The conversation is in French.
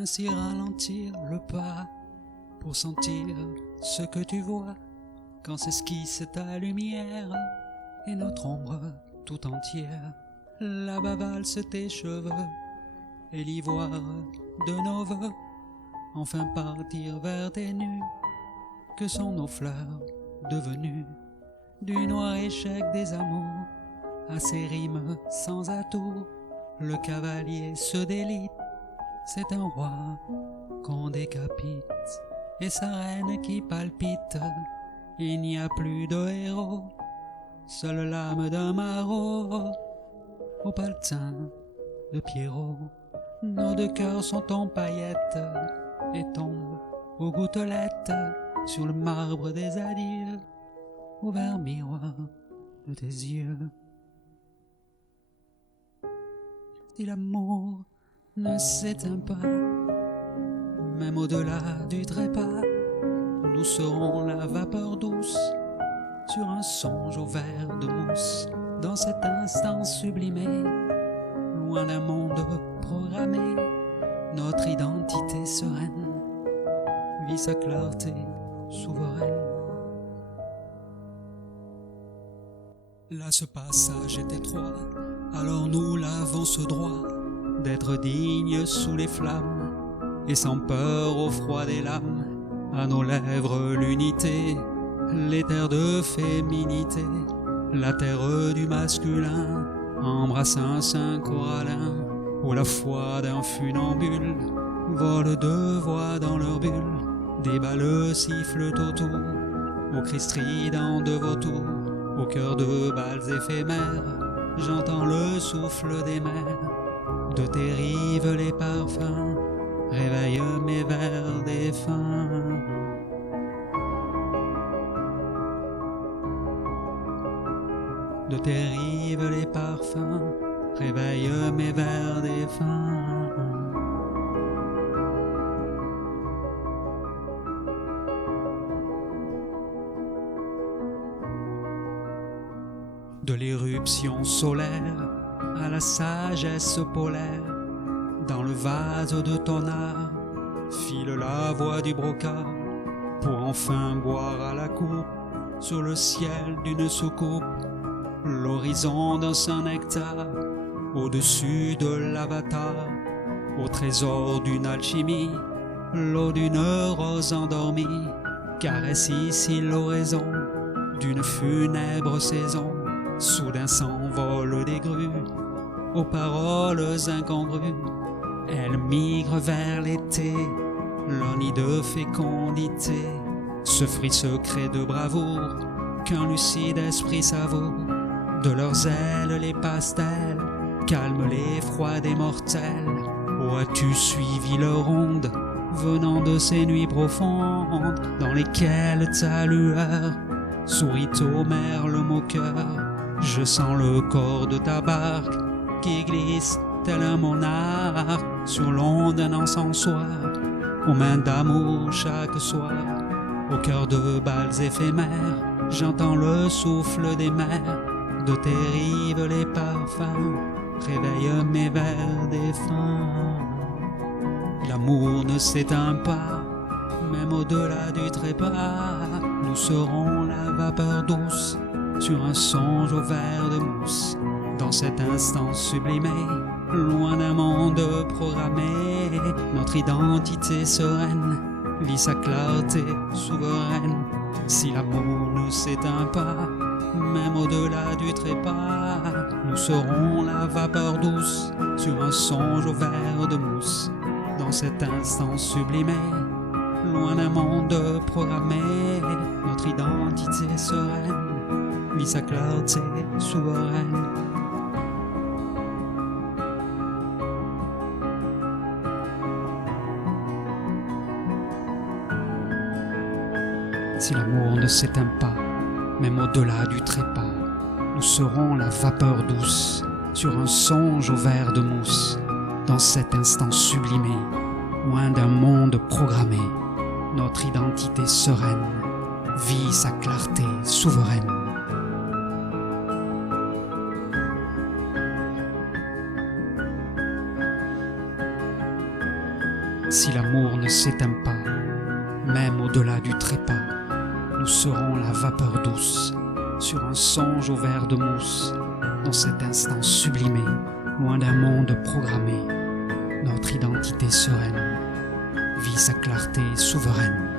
ainsi ralentir le pas pour sentir ce que tu vois quand s'esquisse ta lumière et notre ombre tout entière. Là-bas valsent tes cheveux et l'ivoire de nos voeux, enfin partir vers tes nues que sont nos fleurs devenues. Du noir échec des amours à ces rimes sans atout, le cavalier se délite, c'est un roi qu'on décapite et sa reine qui palpite. Il n'y a plus de héros, seule l'âme d'un maraud au paltin de Pierrot. Nos deux cœurs sont en paillettes et tombent aux gouttelettes sur le marbre des adieux, au vert miroir de tes yeux. Si l'amour ne s'éteint pas, même au-delà du trépas, nous serons la vapeur douce sur un songe au verre de mousse. Dans cet instant sublimé, loin d'un monde programmé, notre identité sereine vit sa clarté souveraine. Là ce passage est étroit, alors nous l'avons ce droit d'être dignes sous les flammes et sans peur au froid des lames. À nos lèvres l'unité, les terres de féminité, la terre du masculin embrasse un saint corallin où la foi d'un funambule vole deux voix dans leur bulle. Des balles sifflent autour, au cri strident de vautours, au cœur de balles éphémères, j'entends le souffle des mers. De tes rives les parfums réveillent mes vers défunts. De tes rives les parfums réveillent mes vers défunts. De l'éruption solaire à la sagesse polaire, dans le vase de ton art file la voix du brocard pour enfin boire à la coupe sur le ciel d'une soucoupe l'horizon d'un saint nectar au-dessus de l'avatar, au trésor d'une alchimie, l'eau d'une rose endormie caresse ici l'oraison d'une funèbre saison. Soudain s'envolent des grues aux paroles incongrues, elles migrent vers l'été, leur nid de fécondité, ce fruit secret de bravoure qu'un lucide esprit savoure. De leurs ailes les pastels calment l'effroi des mortels. Où as-tu suivi leur onde venant de ces nuits profondes dans lesquelles ta lueur sourit au merle moqueur? Je sens le corps de ta barque qui glisse tel un monarque sur l'onde d'un encensoir, aux mains d'amour chaque soir. Au cœur de balles éphémères, j'entends le souffle des mers. De tes rives les parfums réveillent mes vers défunts. L'amour ne s'éteint pas, même au-delà du trépas. Nous serons la vapeur douce sur un songe au verre de mousse. Dans cet instant sublimé, loin d'un monde programmé, notre identité sereine vit sa clarté souveraine. Si l'amour ne s'éteint pas, même au-delà du trépas, nous serons la vapeur douce sur un songe au verre de mousse. Dans cet instant sublimé, loin d'un monde programmé, notre identité sereine vit sa clarté souveraine. Si l'amour ne s'éteint pas, même au-delà du trépas, nous serons la vapeur douce sur un songe au verre de mousse. Dans cet instant sublimé, loin d'un monde programmé, notre identité sereine vit sa clarté souveraine. Si l'amour ne s'éteint pas, même au-delà du trépas, nous serons la vapeur douce sur un songe au verre de mousse. Dans cet instant sublimé, loin d'un monde programmé, notre identité sereine vit sa clarté souveraine.